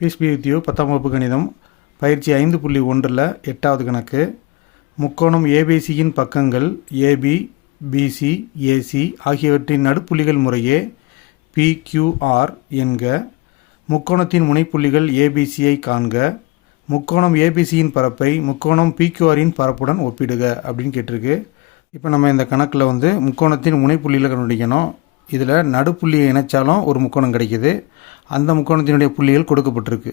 Piece B with you பத்தாம் வகுப்பு கணிதம் பயிற்சி ஐந்து புள்ளி ஒன்றில் எட்டாவது கணக்கு. முக்கோணம் ஏபிசியின் பக்கங்கள் ஏபி பிசி ஏசி ஆகியவற்றின் நடுப்புள்ளிகள் முறையே பிக்யூஆர் என்க. முக்கோணத்தின் முனைப்புள்ளிகள் ஏபிசியை காண்க. முக்கோணம் ஏபிசியின் பரப்பை முக்கோணம் பிக்யூஆரின் பரப்புடன் ஒப்பிடுக அப்படின்னு கேட்டிருக்கு. இப்போ நம்ம இந்த கணக்கில் வந்து முக்கோணத்தின் முனைப்புள்ளிகளை கண்டுபிடிக்கணும். இதில் நடுப்புள்ளியை இணைச்சாலும் ஒரு முக்கோணம் கிடைக்கிது. அந்த முக்கோணத்தினுடைய புள்ளிகள் கொடுக்கப்பட்டிருக்கு.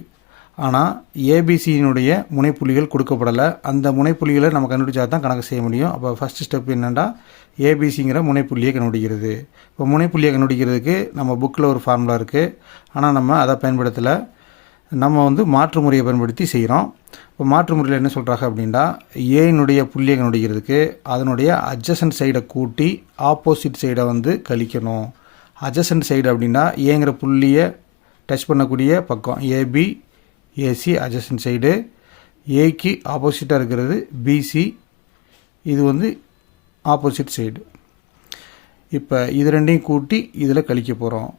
ஆனால் ஏபிசியினுடைய முனைப்புள்ளிகள் கொடுக்கப்படலை. அந்த முனைப்புள்ளிகளை நம்ம கண்டுபிடிச்சா தான் கணக்கு செய்ய முடியும். அப்போ ஃபஸ்ட்டு ஸ்டெப் என்னென்னா ஏபிசிங்கிற முனைப்புள்ளியை கண்டுபிடிக்கிறது. இப்போ முனைப்புள்ளியை கண்டுபிடிக்கிறதுக்கு நம்ம புக்கில் ஒரு ஃபார்முலா இருக்குது ஆனால் நம்ம அதை பயன்படுத்தலை. நம்ம வந்து மாற்று முறையை பயன்படுத்தி செய்கிறோம் இப்போ மாற்று முறையில் என்ன சொல்கிறாங்க அப்படின்னா ஏனுடைய புள்ளியை கண்டுபிடிக்கிறதுக்கு அதனுடைய அட்ஜசன்ட் சைடை கூட்டி ஆப்போசிட் சைடை வந்து கழிக்கணும். அட்ஜசன்ட் சைடு அப்படின்னா ஏங்கிற புள்ளியை டச் பண்ணக்கூடிய பக்கம் ஏபி ஏசி அஜஸ்டன் சைடு ஏக்கு ஆப்போசிட்டாக இருக்கிறது பிசி இது வந்து ஆப்போசிட் சைடு இப்போ இது ரெண்டையும் கூட்டி இதில் கழிக்க போகிறோம்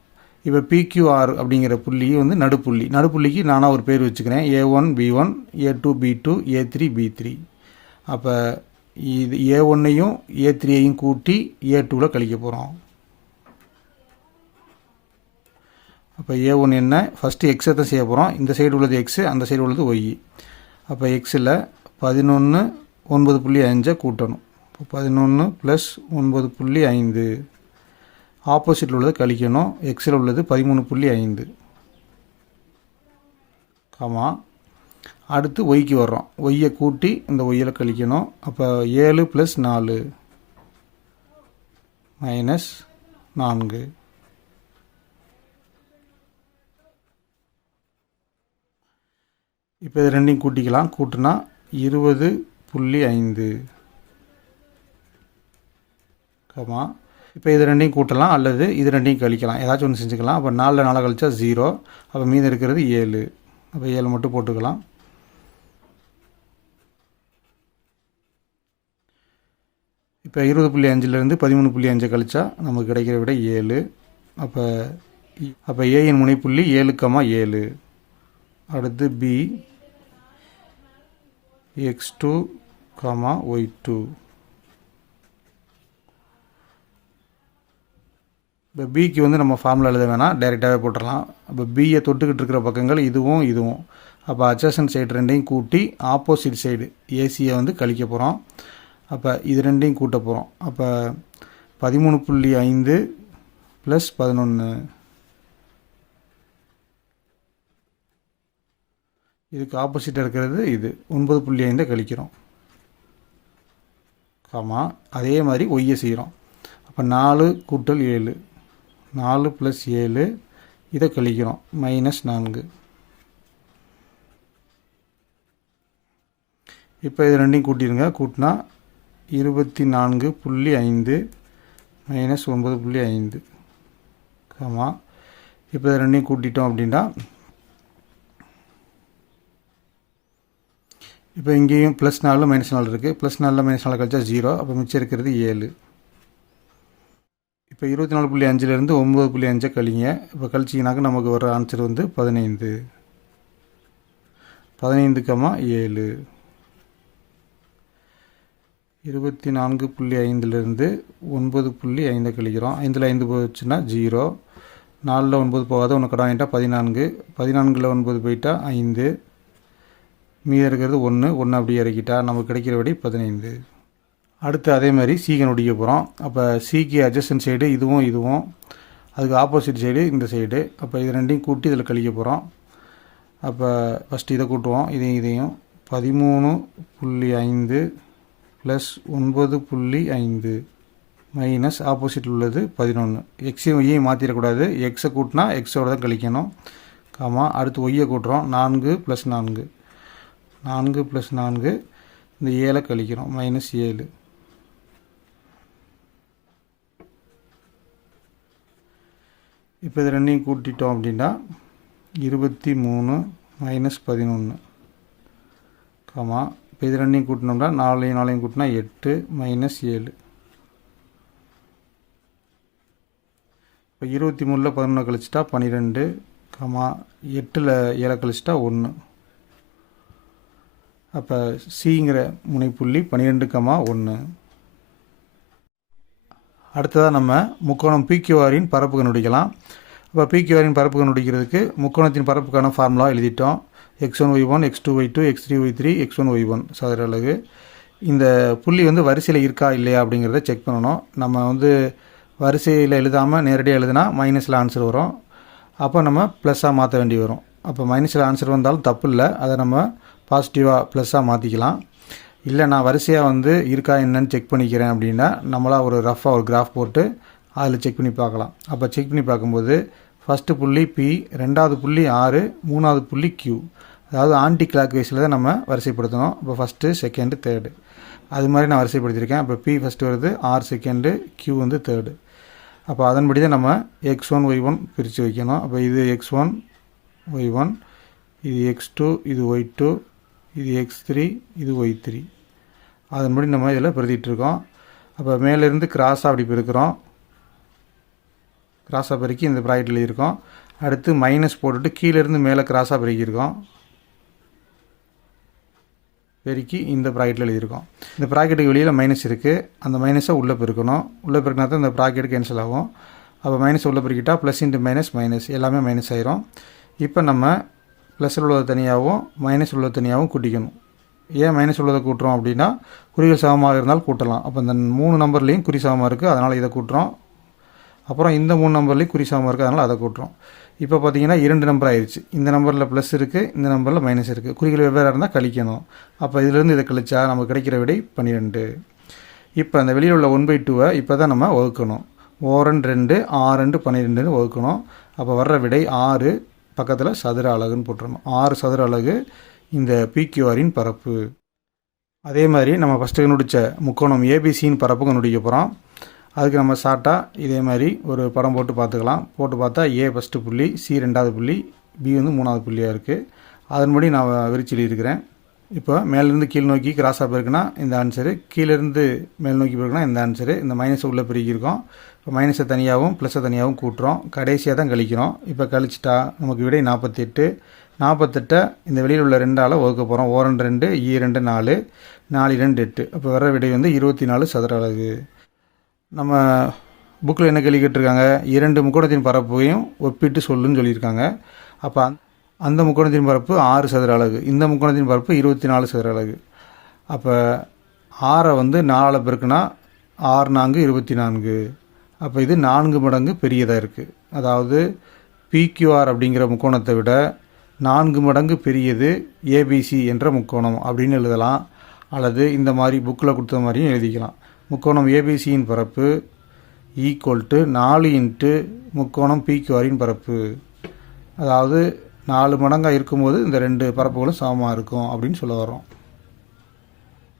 இப்போ பிக்யூஆர் அப்படிங்கிற புள்ளி வந்து நடுப்புள்ளி. நடுப்புள்ளிக்கு நானாக ஒரு பேர் வச்சுக்கிறேன். A one B one A two B two A three B three அப்போ இது ஏ ஒன்னையும் ஏ த்ரீயையும் கூட்டி ஏ டூவில் கழிக்க போகிறோம் அப்போ ஏ ஒன் என்ன? ஃபஸ்ட்டு எக்ஸை தான் செய்ய போகிறோம் இந்த சைடு உள்ளது எக்ஸு அந்த சைடு உள்ளது ஒய் அப்போ எக்ஸில் பதினொன்று ஒன்பது புள்ளி அஞ்சை கூட்டணும். இப்போ பதினொன்று ப்ளஸ் ஒன்பது புள்ளி ஐந்து. ஆப்போசிட்டில் உள்ளது கழிக்கணும். எக்ஸில் உள்ளது பதிமூணு புள்ளி ஐந்து. ஆமாம் அடுத்து ஒய்க்கு வர்றோம். ஒய்யை கூட்டி இந்த ஒய்யில் கழிக்கணும். அப்போ ஏழு ப்ளஸ் நாலு. மைனஸ் நான்கு. இப்போ இது ரெண்டையும் கூட்டிக்கலாம். கூட்டினா இருபது புள்ளி ஐந்து. கமா. இப்போ இது ரெண்டையும் கூட்டலாம் அல்லது இது ரெண்டையும் கழிக்கலாம். ஏதாச்சும் ஒன்று செஞ்சுக்கலாம். அப்போ நாலில் நாளை கழிச்சா ஜீரோ அப்போ மீதம் இருக்கிறது ஏழு. அப்போ ஏழு மட்டும் போட்டுக்கலாம். இப்போ இருபது புள்ளி அஞ்சுலேருந்து பதிமூணு புள்ளி அஞ்சை கழிச்சா நமக்கு கிடைக்கிற விட ஏழு. அப்போ அப்போ ஏயின் முனைப்புள்ளி ஏழுக்கமாக ஏழு. அடுத்து B x two comma y two இப்போ பிக்கு வந்து நம்ம ஃபார்முலா எழுத வேணாம். டைரெக்டாகவே போட்டுடலாம் இப்போ பியை தொட்டுக்கிட்டு இருக்கிற பக்கங்கள் இதுவும் இதுவும். அப்போ அட்ஜசன் சைடு ரெண்டையும் கூட்டி ஆப்போசிட் சைடு ஏசியை வந்து கழிக்க போகிறோம் அப்போ இது ரெண்டையும் கூட்ட போகிறோம் அப்போ பதிமூணு புள்ளி ஐந்து ப்ளஸ் பதினொன்று இதுக்கு ஆப்போசிட்டாக இருக்கிறது இது. ஒன்பது புள்ளி ஐந்தை கழிக்கிறோம். காமா அதே மாதிரி ஒய்யை செய்கிறோம். அப்போ நாலு கூட்டல் ஏழு. நாலு ப்ளஸ் ஏழு இதை கழிக்கிறோம். மைனஸ் நான்கு. இப்போ இது ரெண்டையும் கூட்டிடுங்க. கூட்டினா இருபத்தி நான்கு புள்ளி ஐந்து மைனஸ் ஒன்பது புள்ளி ஐந்து. ஆமாம் இப்போ இது ரெண்டையும் கூட்டிட்டோம் அப்படின்னா இப்போ இங்கேயும் ப்ளஸ் நாலு மைனஸ் நாலு இருக்குது ப்ளஸ் நாலில் மைனஸ் நாலு கழிச்சா ஜீரோ அப்போ மிச்சம் இருக்கிறது ஏழு. இப்போ இருபத்தி நாலு புள்ளி அஞ்சுலேருந்து ஒம்பது புள்ளி அஞ்சை கழிங்க. இப்போ கழிச்சிங்கனாக்க நமக்கு வர ஆன்சர் வந்து பதினைந்து. பதினைந்துக்கமா ஏழு. இருபத்தி நான்கு புள்ளி ஐந்துலேருந்து ஒன்பது புள்ளி ஐந்தை கழிக்கிறோம். ஐந்தில் ஐந்து போச்சுன்னா ஜீரோ நாலில் ஒன்பது போகாத ஒன்று கடன் வாங்கிட்டா பதினான்கு. பதினான்கில் ஒன்பது போயிட்டா ஐந்து. மீதி இருக்கிறது ஒன்று ஒன்று அப்படியே இறக்கிட்டா நமக்கு கிடைக்கிற விடை பதினைந்து. அடுத்து அதே மாதிரி சீ நொடிக்க போகிறோம் அப்போ சிக்கு அட்ஜஸ்டன் சைடு இதுவும் இதுவும். அதுக்கு ஆப்போசிட் சைடு இந்த சைடு அப்போ இது ரெண்டையும் கூட்டி இதில் கழிக்க போகிறோம் அப்போ ஃபஸ்ட்டு இதை கூட்டுவோம். இதையும் இதையும். பதிமூணு புள்ளி ஐந்து ப்ளஸ் ஒன்பது புள்ளி ஐந்து மைனஸ் ஆப்போசிட்டில் உள்ளது பதினொன்று எக்ஸையும் ஒய்யையும் மாற்றிடக்கூடாது எக்ஸை கூட்டினா எக்ஸோட தான் கழிக்கணும். காமா அடுத்து ஒய்யை கூட்டுறோம். நான்கு ப்ளஸ் நான்கு. நான்கு ப்ளஸ் நான்கு இந்த ஏழை கழிக்கிறோம் மைனஸ் ஏழு. இப்போ இது ரெண்டையும் கூட்டிட்டோம் அப்படின்னா இருபத்தி மூணு மைனஸ் பதினொன்று கமா இப்போ இது ரெண்டையும் கூட்டினோம்னா நாலையும் நாளையும் கூட்டினா எட்டு மைனஸ் ஏழு. இப்போ இருபத்தி மூணில் பதினொன்று கழிச்சிட்டா பன்னிரெண்டு கமா எட்டில் ஏழை கழிச்சிட்டா ஒன்று அப்போ சிங்கிற முனைப்புள்ளி பன்னிரெண்டு கமா ஒன்று அடுத்ததாக நம்ம முக்கோணம் பிக்யூஆரின் பரப்பு கண்டுபிடிக்கலாம். இப்போ பிக்யூஆரின் பரப்பு கண்டுபிடிக்கிறதுக்கு முக்கோணத்தின் பரப்புக்கான ஃபார்முலா எழுதிட்டோம். X one y one x two y two x three y three x one y one சதுர அளவு இந்த புள்ளி வந்து வரிசையில் இருக்கா இல்லையா அப்படிங்கிறத செக் பண்ணணும். நம்ம வந்து வரிசையில் எழுதாமல் நேரடியாக எழுதுனா மைனஸில் ஆன்சர் வரும். அப்போ நம்ம ப்ளஸ்ஸாக மாற்ற வேண்டி வரும். அப்போ மைனஸில் ஆன்சர் வந்தாலும் தப்பு இல்லை. அதை நம்ம பாசிட்டிவாக ப்ளஸ்ஸாக மாற்றிக்கலாம் இல்லை நான் வரிசையாக வந்து இருக்கா என்னன்னு செக் பண்ணிக்கிறேன் அப்படின்னா நம்மளாக ஒரு ரஃபாக ஒரு கிராஃப் போட்டு அதில் செக் பண்ணி பார்க்கலாம். அப்போ செக் பண்ணி பார்க்கும்போது ஃபஸ்ட்டு புள்ளி பி ரெண்டாவது புள்ளி ஆறு மூணாவது புள்ளி கியூ அதாவது ஆன்டி கிளாக் வைஸில் தான் நம்ம வரிசைப்படுத்தணும். இப்போ ஃபஸ்ட்டு செகண்டு தேர்டு அது மாதிரி நான் வரிசைப்படுத்தியிருக்கேன். அப்போ பி ஃபஸ்ட்டு வருது ஆர் செகண்டு கியூ வந்து தேர்டு அப்போ அதன்படி தான் நம்ம எக்ஸ் ஒன் ஒய் ஒன் பிரித்து வைக்கணும். அப்போ இது எக்ஸ் ஒன் ஒய் ஒன் இது எக்ஸ் டூ இது ஒய் டூ இது எக்ஸ் த்ரீ இது ஒய் த்ரீ அதன்படி நம்ம இதில் பிரதிட்டு இருக்கோம். அப்போ மேலேருந்து கிராஸாக அப்படி பெருக்கிறோம். கிராஸாக பெருக்கி இந்த ப்ராக்கெட் எழுதியிருக்கோம் அடுத்து மைனஸ் போட்டுட்டு கீழேருந்து மேலே கிராஸாக பெருக்கியிருக்கோம். பெருக்கி இந்த ப்ராக்கெட்டில் எழுதியிருக்கோம். இந்த ப்ராக்கெட்டுக்கு வெளியில் மைனஸ் இருக்குது அந்த மைனஸை உள்ளே பெருக்கணும். உள்ளே பெருக்கினா தான் இந்த ப்ராக்கெட் கேன்சல் ஆகும். அப்போ மைனஸ் உள்ளே பெருக்கிட்டால் ப்ளஸ் இன்ட்டு மைனஸ் மைனஸ் எல்லாமே மைனஸ் ஆயிரும். இப்போ நம்ம ப்ளஸ் உள்ளது தனியாகவும் மைனஸ் உள்ளது தனியாகவும் கூட்டிக்கணும். ஏன் மைனஸ் உள்ளதை கூட்டுறோம் அப்படின்னா குறிகள் சமமாக இருந்தால் கூட்டலாம். அப்போ இந்த மூணு நம்பர்லேயும் குறி சமமாக இருக்குது அதனால் இதை கூட்டுறோம். அப்புறம் இந்த மூணு நம்பர்லேயும் குறி சமமாக இருக்குது அதனால் அதை கூட்டுறோம். இப்போ பார்த்தீங்கன்னா இரண்டு நம்பர் ஆயிடுச்சு இந்த நம்பரில் ப்ளஸ் இருக்குது இந்த நம்பரில் மைனஸ் இருக்குது குறிகள் வெவ்வேறு இருந்தால் கழிக்கணும். அப்போ இதிலேருந்து இதை கழிச்சா நமக்கு கிடைக்கிற விடை பன்னிரெண்டு இப்போ அந்த வெளியில் உள்ள ஒன் பை டூவை இப்போ தான் நம்ம வகுக்கணும். ஓரன் ரெண்டு ஆறு ரெண்டு பன்னிரெண்டுன்னு வகுக்கணும். அப்போ வர்ற விடை ஆறு பக்கத்தில் சதுர அலகுன்னு போட்டுருணும் ஆறு சதுர அலகு இந்த பிக்யூஆரின் பரப்பு. அதே மாதிரி நம்ம ஃபஸ்ட்டு கண்டுபிடிச்ச முக்கோணம் ஏபிசியின் பரப்பு கண்டுபிடிக்க போகிறோம் அதுக்கு நம்ம ஷார்ட்டாக இதே மாதிரி ஒரு படம் போட்டு பார்த்துக்கலாம். போட்டு பார்த்தா ஏ ஃபஸ்ட்டு புள்ளி சி ரெண்டாவது புள்ளி பி வந்து மூணாவது புள்ளியாக இருக்குது அதன்படி நான் விரிச்சு இப்போ மேலேருந்து கீழ் நோக்கி கிராஸாக போயிருக்குன்னா இந்த ஆன்சரு கீழேருந்து மேல் நோக்கி போயிருக்குன்னா இந்த ஆன்சரு இந்த மைனஸ் உள்ளே பிரிக்கிருக்கோம் இப்போ மைனஸை தனியாகவும் ப்ளஸ்ஸை தனியாகவும் கூட்டுறோம். கடைசியாக தான் கழிக்கிறோம். இப்போ கழிச்சிட்டா நமக்கு விடை நாற்பத்தெட்டு. நாற்பத்தெட்டை இந்த வெளியில் உள்ள ரெண்டால் வகுக்க போகிறோம் ஓரன் ரெண்டு ஈ ரெண்டு நாலு நாலு ரெண்டு எட்டு. அப்போ வர விடை வந்து இருபத்தி நாலு சதுர அலகு. நம்ம புக்கில் என்ன கேள்வி கேட்டிருக்காங்க? இரண்டு முக்கோணத்தின் பரப்பையும் ஒப்பிட்டு சொல்லுன்னு சொல்லியிருக்காங்க. அப்போ அந்த- அந்த முக்கோணத்தின் பரப்பு ஆறு சதுர அலகு. இந்த முக்கோணத்தின் பரப்பு இருபத்தி நாலு சதுர அலகு. அப்போ ஆறை வந்து நாலால் பெருக்குனா ஆறு நான்கு இருபத்தி நான்கு. அப்போ இது நான்கு மடங்கு பெரியதாக இருக்குது அதாவது பிக்யூஆர் அப்படிங்கிற முக்கோணத்தை விட நான்கு மடங்கு பெரியது ஏபிசி என்ற முக்கோணம் அப்படின்னு எழுதலாம். அல்லது இந்த மாதிரி புக்கில் கொடுத்த மாதிரியும் எழுதிக்கலாம். முக்கோணம் ஏபிசியின் பரப்பு ஈக்குவல் டு நாலு இன்ட்டு முக்கோணம் பிக்யூஆரின் பரப்பு. அதாவது நாலு மடங்காக இருக்கும்போது இந்த ரெண்டு பரப்புகளும் சமமாக இருக்கும் அப்படின்னு சொல்ல வரோம்